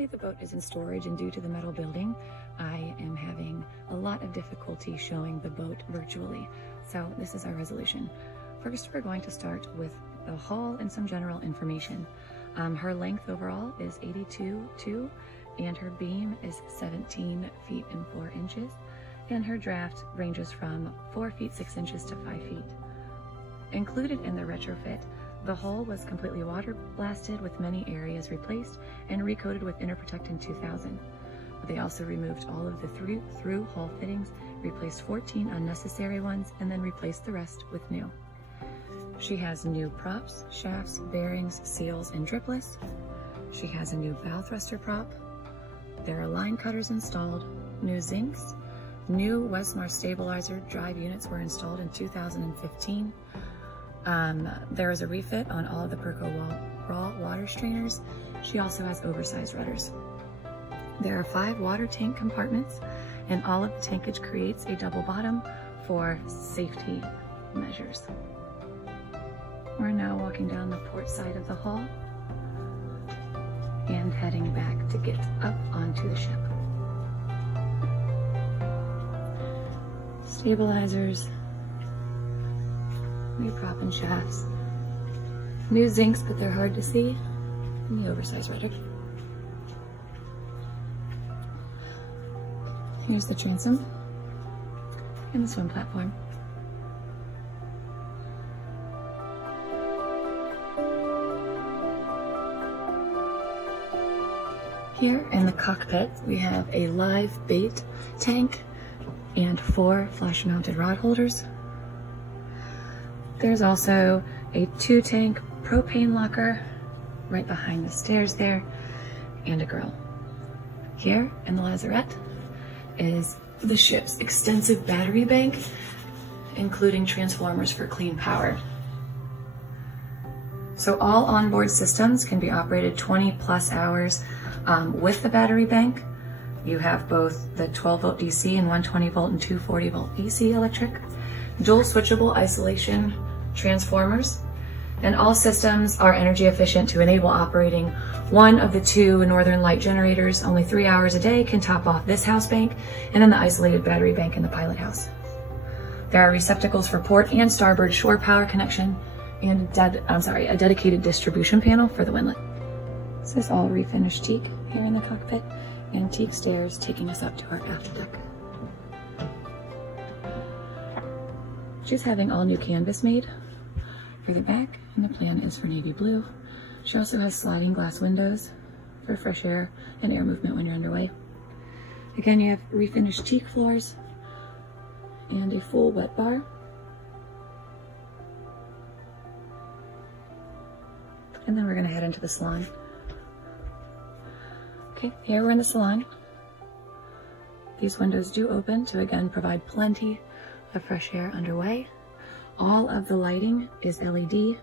Currently the boat is in storage, and due to the metal building, I am having a lot of difficulty showing the boat virtually. So this is our resolution. First, we're going to start with the hull and some general information. Her length overall is 82.2, and her beam is 17 feet and 4 inches, and her draft ranges from 4 feet 6 inches to 5 feet. Included in the retrofit, the hull was completely water blasted with many areas replaced and recoated with Interprotect in 2000. They also removed all of the through hull fittings, replaced 14 unnecessary ones, and then replaced the rest with new. She has new props, shafts, bearings, seals, and dripless. She has a new bow thruster prop. There are line cutters installed, new zincs, new Westmar stabilizer drive units were installed in 2015. There is a refit on all of the Perco raw water strainers. She also has oversized rudders. There are 5 water tank compartments, and all of the tankage creates a double bottom for safety measures. We're now walking down the port side of the hull and heading back to get up onto the ship. Stabilizers, new prop and shafts, new zincs but they're hard to see, and the oversized rudder. Here's the transom and the swim platform. Here in the cockpit, we have a live bait tank and 4 flush-mounted rod holders. There's also a 2-tank propane locker right behind the stairs there, and a grill. Here in the lazarette is the ship's extensive battery bank, including transformers for clean power. So all onboard systems can be operated 20+ hours with the battery bank. You have both the 12-volt DC and 120-volt and 240-volt AC electric, dual switchable isolation transformers, and all systems are energy efficient to enable operating one of the 2 Northern Light generators. Only 3 hours a day can top off this house bank, and then the isolated battery bank in the pilot house. There are receptacles for port and starboard shore power connection, and a dedicated distribution panel for the windlet. This is all refinished teak here in the cockpit, and teak stairs taking us up to our aft deck. She's having all new canvas made for the back, and the plan is for navy blue. She also has sliding glass windows for fresh air and air movement when you're underway. Again, you have refinished teak floors and a full wet bar. And then we're gonna head into the salon. Okay, here we're in the salon. These windows do open to again provide plenty of fresh air underway. All of the lighting is LED.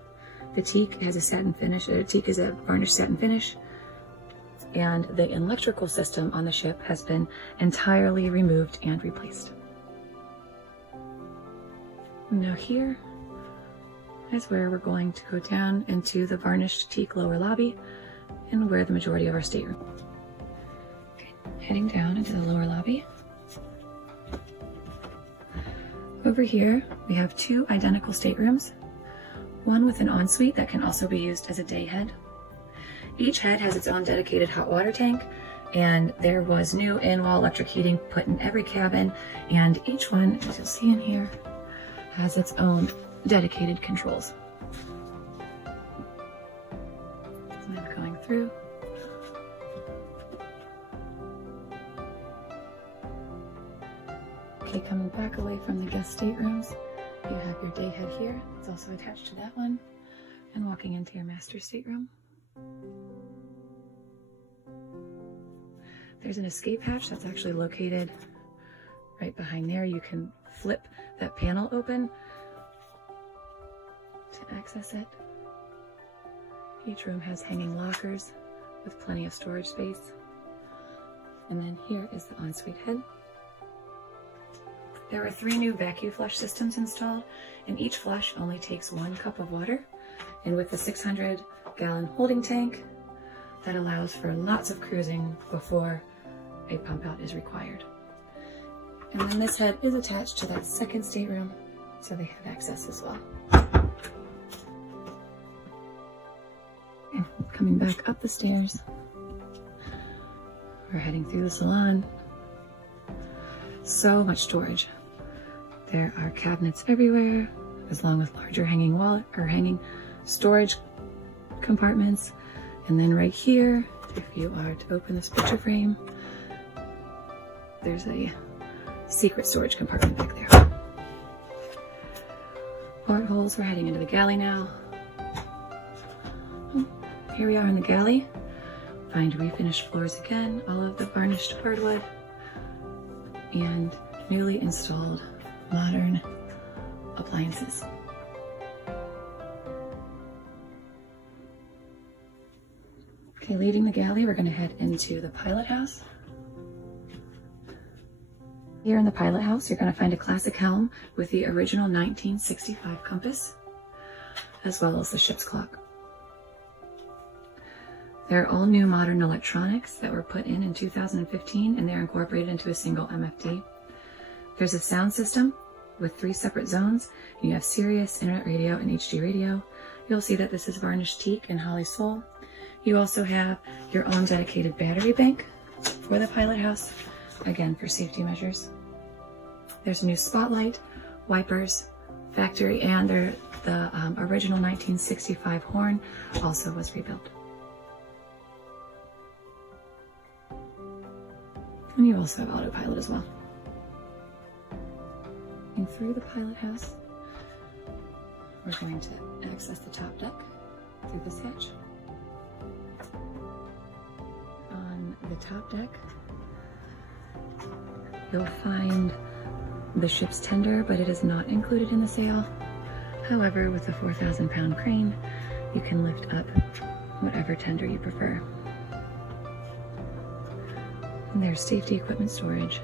The teak has a satin finish. Teak is a varnished satin finish. And the electrical system on the ship has been entirely removed and replaced. Now here is where we're going to go down into the varnished teak lower lobby and where the majority of our stateroom. Okay, heading down into the lower lobby. Over here, we have 2 identical staterooms, one with an ensuite that can also be used as a day head. Each head has its own dedicated hot water tank, and there was new in-wall electric heating put in every cabin, and each one, as you'll see in here, has its own dedicated controls. And then going through. Okay, coming back away from the guest staterooms, you have your day head here. It's also attached to that one. And walking into your master stateroom. There's an escape hatch that's actually located right behind there. You can flip that panel open to access it. Each room has hanging lockers with plenty of storage space. And then here is the ensuite head. There are 3 new vacuum flush systems installed, and each flush only takes 1 cup of water. And with the 600-gallon holding tank, that allows for lots of cruising before a pump out is required. And then this head is attached to that second stateroom, so they have access as well. And coming back up the stairs, we're heading through the salon. So much storage. There are cabinets everywhere, along with larger hanging storage compartments. And then right here, if you are to open this picture frame, there's a secret storage compartment back there. Portholes, we're heading into the galley now. Here we are in the galley. Find refinished floors again, all of the varnished hardwood, and newly installed modern appliances. Okay, leaving the galley, we're going to head into the pilot house. Here in the pilot house, you're going to find a classic helm with the original 1965 compass, as well as the ship's clock. They're all new modern electronics that were put in 2015, and they're incorporated into a single MFD. There's a sound system with 3 separate zones. You have Sirius, Internet Radio, and HD Radio. You'll see that this is varnished teak and holly sole. You also have your own dedicated battery bank for the pilot house, again for safety measures. There's a new spotlight, wipers, factory, and the original 1965 horn also was rebuilt. And you also have autopilot as well. And through the pilot house, we're going to access the top deck through this hatch. On the top deck, you'll find the ship's tender, but it is not included in the sale. However, with a 4,000-pound crane, you can lift up whatever tender you prefer. And there's safety equipment storage.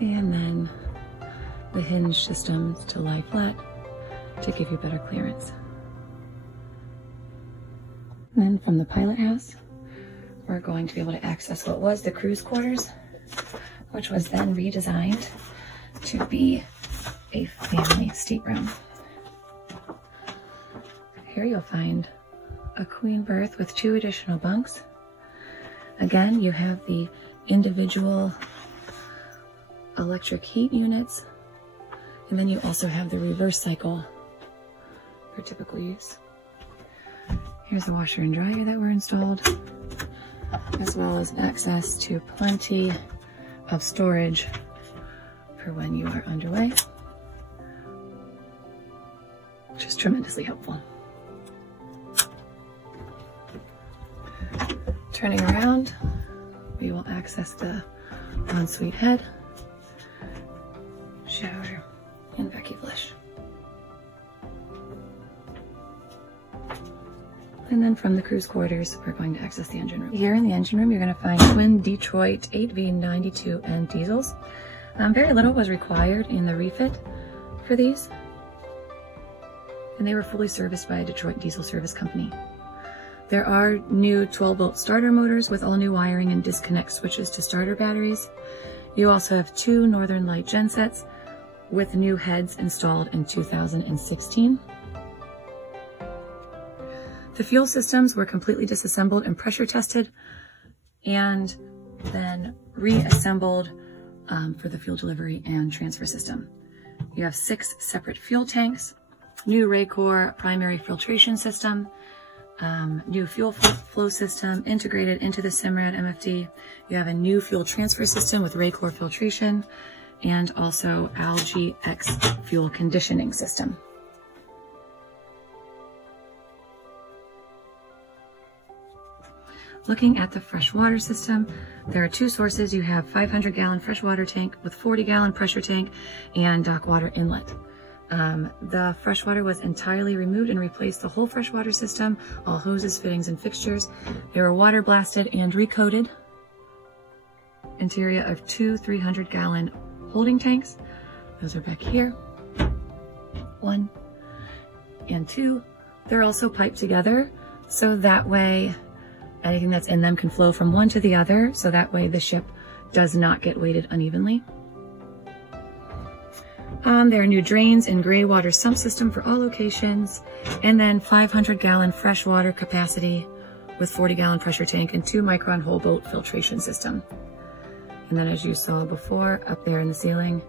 And then the hinge systems to lie flat to give you better clearance. And then from the pilot house, we're going to be able to access what was the crew's quarters, which was then redesigned to be a family stateroom. Here you'll find a queen berth with 2 additional bunks. Again, you have the individual electric heat units, and then you also have the reverse cycle for typical use. Here's the washer and dryer that were installed, as well as access to plenty of storage for when you are underway, which is tremendously helpful. Turning around, we will access the ensuite head, shower, and vacuum flush. And then from the crew's quarters, we're going to access the engine room. Here in the engine room, you're going to find twin Detroit 8V92N diesels. Very little was required in the refit for these, and they were fully serviced by a Detroit diesel service company. There are new 12-volt starter motors with all new wiring and disconnect switches to starter batteries. You also have 2 Northern Light gensets with new heads installed in 2016. The fuel systems were completely disassembled and pressure tested, and then reassembled for the fuel delivery and transfer system. You have 6 separate fuel tanks, new Raycor primary filtration system, new fuel flow system integrated into the Simrad MFD. You have a new fuel transfer system with Raycor filtration, and also Algae X fuel conditioning system. Looking at the freshwater system, there are 2 sources. You have 500-gallon freshwater tank with 40-gallon pressure tank and dock water inlet. The freshwater was entirely removed and replaced the whole freshwater system, all hoses, fittings, and fixtures. They were water blasted and recoated. Interior of 2 300-gallon holding tanks. Those are back here. 1 and 2. They're also piped together So that way, anything that's in them can flow from one to the other. So that way the ship does not get weighted unevenly. There are new drains and gray water sump system for all locations. And then 500-gallon freshwater capacity with 40-gallon pressure tank and 2-micron whole boat filtration system. And then as you saw before, up there in the ceiling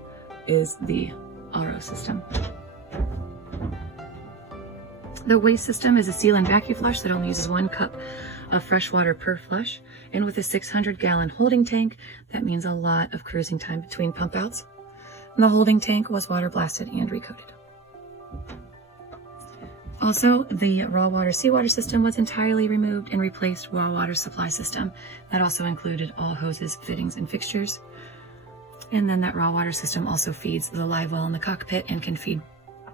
is the RO system. The waste system is a seal and vacuum flush that only uses 1 cup of fresh water per flush. And with a 600-gallon holding tank, that means a lot of cruising time between pump outs. And the holding tank was water blasted and recoated. Also, the raw water seawater system was entirely removed and replaced raw water supply system. That also included all hoses, fittings, and fixtures. And then that raw water system also feeds the live well in the cockpit and can feed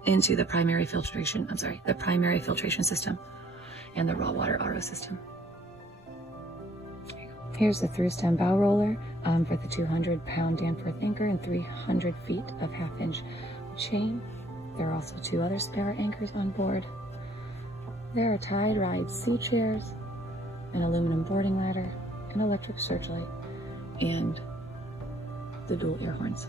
into the primary filtration system and the raw water RO system. Here's the through stem bow roller for the 200-pound Danforth anchor and 300 feet of 1/2-inch chain. There are also 2 other spare anchors on board. There are tide ride sea chairs, an aluminum boarding ladder, an electric searchlight, and the dual air horns.